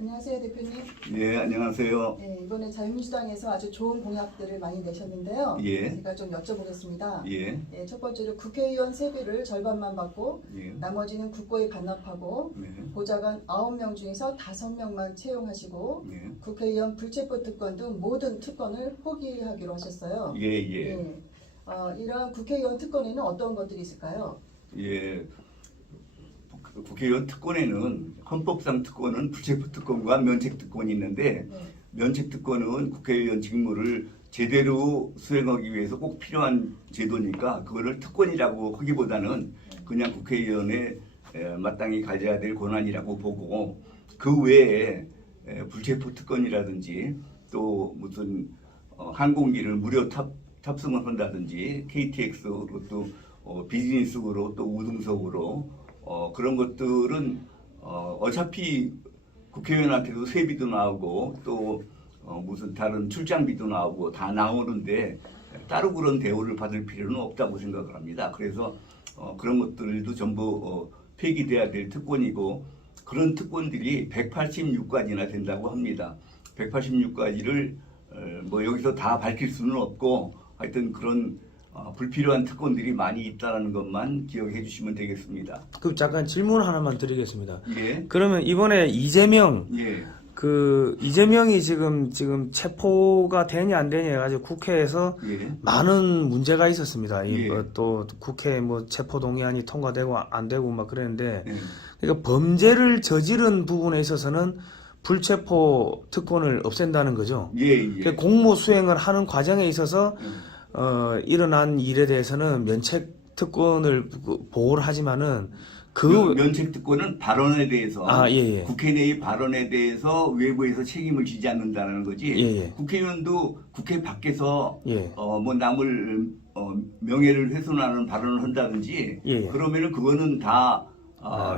안녕하세요, 대표님. 예, 안녕하세요. 네, 이번에 자유민주당에서 아주 좋은 공약들을 많이 내셨는데요. 예. 제가 좀 여쭤보겠습니다. 예, 네, 첫 번째로 국회의원 세비를 절반만 받고 예, 나머지는 국고에 반납하고 네, 보좌관 9명 중에서 5명만 채용하시고 예, 국회의원 불체포 특권 등 모든 특권을 포기하기로 하셨어요. 예, 예, 네, 이런 국회의원 특권에는 어떤 것들이 있을까요? 예. 국회의원 특권에는 헌법상 특권은 불체포 특권과 면책 특권이 있는데 네, 면책 특권은 국회의원 직무를 제대로 수행하기 위해서 꼭 필요한 제도니까 그거를 특권이라고 하기보다는 그냥 국회의원의 마땅히 가져야 될 권한이라고 보고 그 외에 불체포 특권이라든지 또 무슨 항공기를 무료 탑승을 한다든지 KTX로 또 비즈니스으로 또 우등석으로 그런 것들은 어차피 국회의원한테도 세비도 나오고 또 무슨 다른 출장비도 나오고 다 나오는데 따로 그런 대우를 받을 필요는 없다고 생각을 합니다. 그래서 그런 것들도 전부 폐기돼야 될 특권이고 그런 특권들이 186가지나 된다고 합니다. 186가지를 뭐 여기서 다 밝힐 수는 없고 하여튼 그런 불필요한 특권들이 많이 있다는 것만 기억해 주시면 되겠습니다. 그 잠깐 질문 하나만 드리겠습니다. 예. 그러면 이번에 이재명이 지금 체포가 되냐 안 되냐 해가지고 국회에서 예. 많은 문제가 있었습니다. 예. 또 국회 뭐 체포 동의안이 통과되고 안 되고 막 그랬는데, 예. 그러니까 범죄를 저지른 부분에 있어서는 불체포 특권을 없앤다는 거죠. 예. 예. 그러니까 공무 수행을 하는 과정에 있어서 일어난 일에 대해서는 면책 특권을 보호를 하지만은 면책 특권은 발언에 대해서 예. 국회 내의 발언에 대해서 외부에서 책임을 지지 않는다는 거지. 예. 국회의원도 국회 밖에서 예. 뭐 남을 명예를 훼손하는 발언을 한다든지 예. 그러면은 그거는 다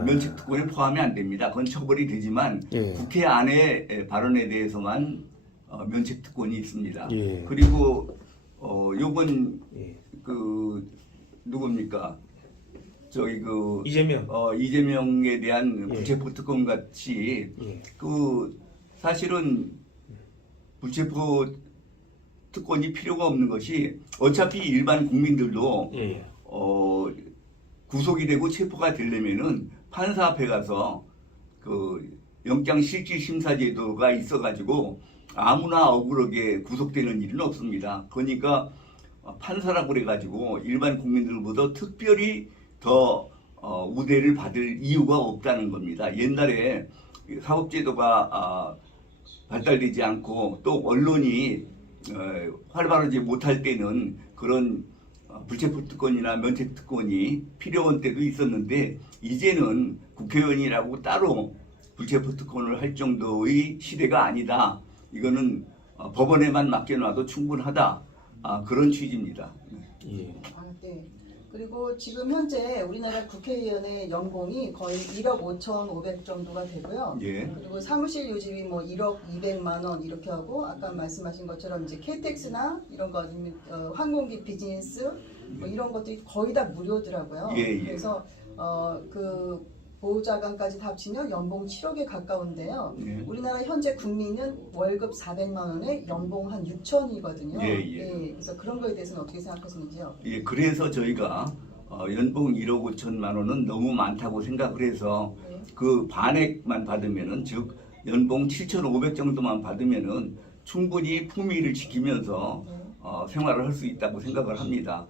면책 특권에 포함이 안 됩니다. 그건 처벌이 되지만 예. 국회 안에 발언에 대해서만 면책 특권이 있습니다. 예. 그리고 요번 예. 누굽니까? 저기 이재명. 이재명에 대한 예. 불체포 특권 같이 예. 사실은 불체포 특권이 필요가 없는 것이 어차피 일반 국민들도 예. 구속이 되고 체포가 되려면은 판사 앞에 가서 영장 실질 심사 제도가 있어가지고 아무나 억울하게 구속되는 일은 없습니다. 그러니까 판사라고 그래가지고 일반 국민들보다 특별히 더 우대를 받을 이유가 없다는 겁니다. 옛날에 사법제도가 발달되지 않고 또 언론이 활발하지 못할 때는 그런 불체포 특권이나 면책 특권이 필요한 때도 있었는데 이제는 국회의원이라고 따로 불체포 특권을 할 정도의 시대가 아니다. 이거는 법원에만 맡겨놔도 충분하다. 그런 취지입니다. 예. 네. 그리고 지금 현재 우리나라 국회의원의 연봉이 거의 1억 5,500 정도가 되고요. 예. 그리고 사무실 요직이 뭐 1억 200만 원 이렇게 하고 아까 말씀하신 것처럼 이제 KTX나 이런 거 항공기 비즈니스 뭐 이런 것들이 거의 다 무료더라고요. 예. 그래서 보좌관까지 다 합치면 연봉 7억에 가까운데요. 예. 우리나라 현재 국민은 월급 400만 원에 연봉 한 6천이거든요. 예. 그래서 그런 거에 대해서는 어떻게 생각하시는지요? 예, 그래서 저희가 연봉 1억 5천만 원은 너무 많다고 생각을 해서 네. 그 반액만 받으면은 즉 연봉 7,500 정도만 받으면은 충분히 품위를 지키면서 생활을 할 수 있다고 생각을 합니다.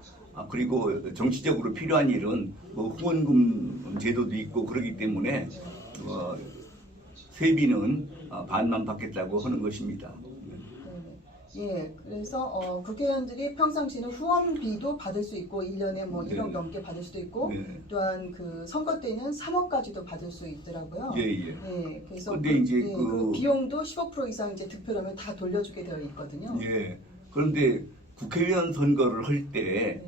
그리고 정치적으로 필요한 일은 뭐 후원금 제도도 있고 그러기 때문에 세비는 반만 받겠다고 하는 것입니다. 예, 그래서 국회의원들이 평상시에는 후원비도 받을 수 있고 1년에 뭐 1억 네. 넘게 받을 수도 있고 네. 또한 그 선거 때는 3억까지도 받을 수 있더라고요. 예. 네, 그래서 근데 이제 그 비용도 15% 이상 이제 득표라면 다 돌려주게 되어 있거든요. 예. 그런데 국회의원 선거를 할 때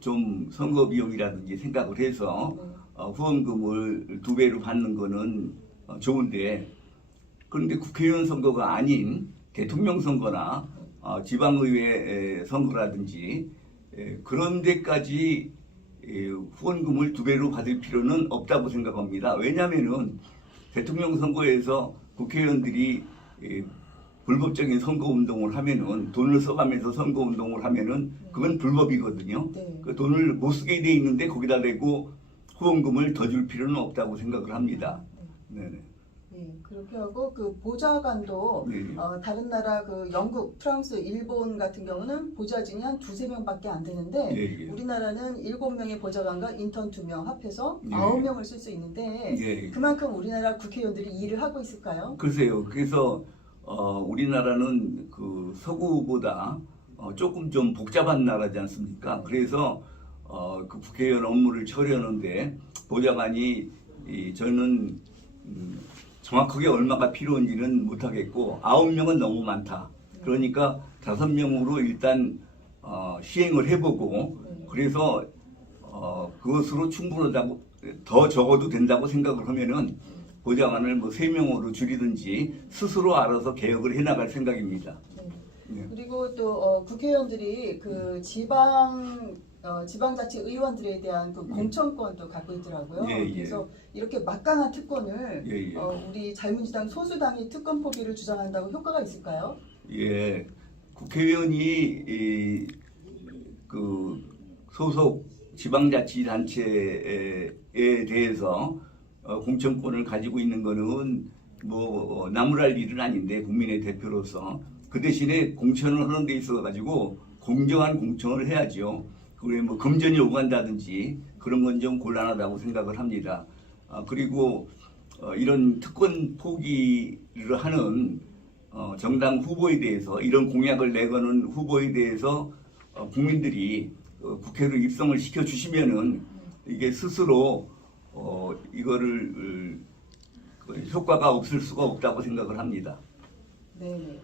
좀 선거 비용이라든지 생각을 해서 후원금을 2배로 받는 거는 좋은데 그런데 국회의원 선거가 아닌 대통령 선거나 지방의회 선거라든지 그런 데까지 후원금을 2배로 받을 필요는 없다고 생각합니다. 왜냐하면은 대통령 선거에서 국회의원들이 불법적인 선거 운동을 하면은 돈을 써가면서 선거 운동을 하면은 그건 불법이거든요. 네. 그 돈을 못 쓰게 돼 있는데 거기다 대고 후원금을 더 줄 필요는 없다고 생각을 합니다. 네네. 예, 그렇게 하고 그 보좌관도 예, 예. 다른 나라 그 영국, 프랑스, 일본 같은 경우는 보좌진이 한 2~3명밖에 안 되는데 예, 예. 우리나라는 7명의 보좌관과 인턴 2명 합해서 예. 9명을 쓸 수 있는데 예, 예. 그만큼 우리나라 국회의원들이 일을 하고 있을까요? 글쎄요. 그래서 우리나라는 그 서구보다 조금 좀 복잡한 나라지 않습니까? 그래서 그 국회의원 업무를 처리하는데 보좌관이 저는 정확하게 얼마가 필요한지는 못하겠고 9명은 너무 많다. 그러니까 5명으로 일단 시행을 해보고 그래서 그것으로 충분하다고 더 적어도 된다고 생각을 하면은 보좌관을 뭐 3명으로 줄이든지 스스로 알아서 개혁을 해나갈 생각입니다. 네. 네. 그리고 또 국회의원들이 그 지방자치 의원들에 대한 그 공천권도 갖고 있더라고요. 예, 예. 그래서 이렇게 막강한 특권을 예, 예. 우리 자유민주당 소수당이 특권 포기를 주장한다고 효과가 있을까요? 예, 국회의원이 그 소속 지방자치단체에 대해서 공천권을 가지고 있는 거는 뭐 나무랄 일은 아닌데 국민의 대표로서 그 대신에 공천을 하는 데 있어 가지고 공정한 공천을 해야죠. 그게 뭐 금전이 오간다든지 그런 건 좀 곤란하다고 생각을 합니다. 그리고 이런 특권 포기를 하는 정당 후보에 대해서 이런 공약을 내거는 후보에 대해서 국민들이 국회로 입성을 시켜 주시면은 이게 스스로 이거를 효과가 없을 수가 없다고 생각을 합니다. 네.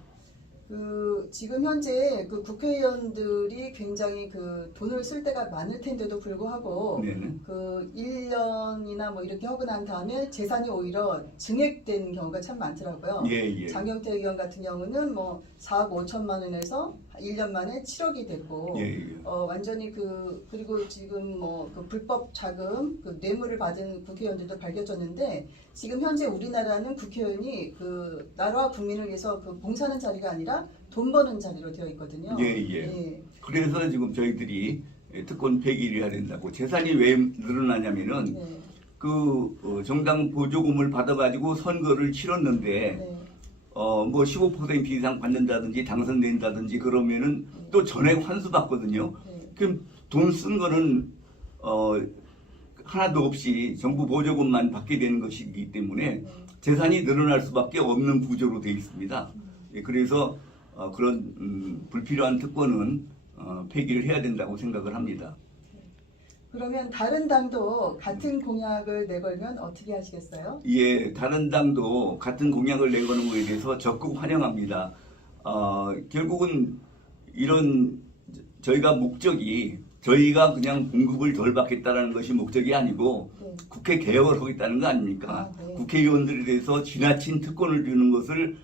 그 지금 현재 그 국회의원들이 굉장히 그 돈을 쓸 때가 많을 텐데도 불구하고 네네. 그 1년이나 뭐 이렇게 하고 난 다음에 재산이 오히려 증액된 경우가 참 많더라고요. 예, 예. 장경태 의원 같은 경우는 뭐 4억 5천만 원에서 1년 만에 7억이 됐고 예, 예. 완전히 그리고 지금 뭐 그 불법 자금 그 뇌물을 받은 국회의원들도 밝혀졌는데 지금 현재 우리나라는 국회의원이 그 나라와 국민을 위해서 그 봉사하는 자리가 아니라 돈 버는 자리로 되어 있거든요. 예, 예. 그래서 지금 저희들이 특권 폐기를 해야 된다고. 재산이 왜 늘어나냐면은 네. 그 정당 보조금을 받아가지고 선거를 치렀는데 네. 뭐 15% 이상 받는다든지 당선된다든지 그러면은 또 전액 환수 받거든요. 네. 그럼 돈 쓴 거는 하나도 없이 정부 보조금만 받게 되는 것이기 때문에 재산이 늘어날 수밖에 없는 구조로 되어 있습니다. 예, 그래서 그런 불필요한 특권은 폐기를 해야 된다고 생각을 합니다. 그러면 다른 당도 같은 공약을 내걸면 어떻게 하시겠어요? 예, 다른 당도 같은 공약을 내거는 것에 대해서 적극 환영합니다. 결국은 이런 저희가 목적이 저희가 그냥 공급을 덜 받겠다는 것이 목적이 아니고 네. 국회 개혁을 하겠다는 거 아닙니까? 네. 국회의원들에 대해서 지나친 특권을 주는 것을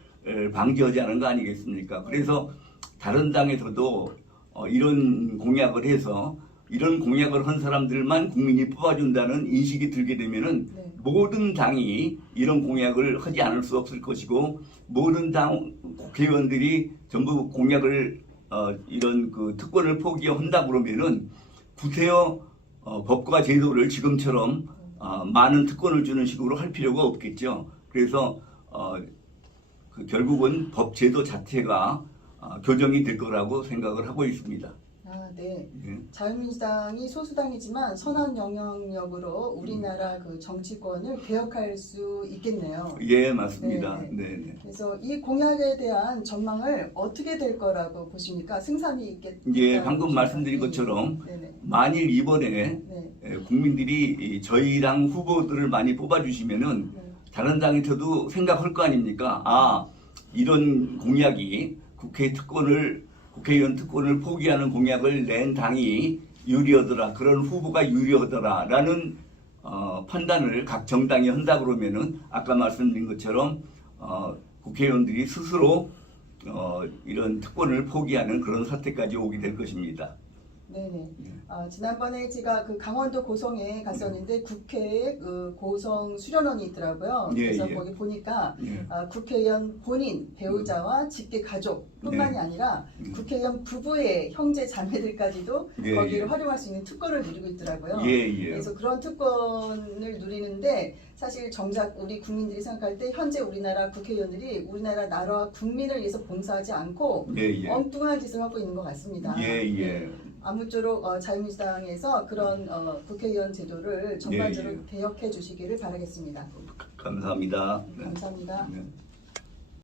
방지하자는 거 아니겠습니까? 그래서 다른 당에서도 이런 공약을 해서 이런 공약을 한 사람들만 국민이 뽑아준다는 인식이 들게 되면은 네. 모든 당이 이런 공약을 하지 않을 수 없을 것이고 모든 당 국회의원들이 전부 공약을 이런 그 특권을 포기한다 그러면은 구태여 법과 제도를 지금처럼 많은 특권을 주는 식으로 할 필요가 없겠죠. 그래서 결국은 법 제도 자체가 교정이 될 거라고 생각을 하고 있습니다. 네. 예. 자유민주당이 소수당이지만 선한 영향력으로 우리나라 그 정치권을 개혁할 수 있겠네요. 예, 맞습니다. 네. 네, 네. 그래서 이 공약에 대한 전망을 어떻게 될 거라고 보십니까? 승산이 있겠다. 예, 방금 말씀드린 것처럼 네네. 만일 이번에 네. 국민들이 저희 당 후보들을 많이 뽑아주시면은 네. 다른 당에서도 생각할 거 아닙니까? 이런 공약이 국회의원 특권을 포기하는 공약을 낸 당이 유리하더라. 그런 후보가 유리하더라라는 판단을 각 정당이 한다 그러면은 아까 말씀드린 것처럼 국회의원들이 스스로 이런 특권을 포기하는 그런 사태까지 오게 될 것입니다. 네네. 예. 지난번에 제가 그 강원도 고성에 갔었는데 국회에 그 고성 수련원이 있더라고요. 예, 그래서 예. 거기 보니까 예. 국회의원 본인, 배우자와 직계 가족뿐만이 네. 아니라 국회의원 부부의 형제 자매들까지도 예, 거기를 예. 활용할 수 있는 특권을 누리고 있더라고요. 예, 예. 그래서 그런 특권을 누리는데 사실 정작 우리 국민들이 생각할 때 현재 우리나라 국회의원들이 우리나라 나라와 국민을 위해서 봉사하지 않고 예, 예. 엉뚱한 짓을 하고 있는 것 같습니다. 예, 예. 아무쪼록 자유민주당에서 그런 국회의원 제도를 전반적으로 예, 예. 개혁해 주시기를 바라겠습니다. 감사합니다. 네. 감사합니다. 네.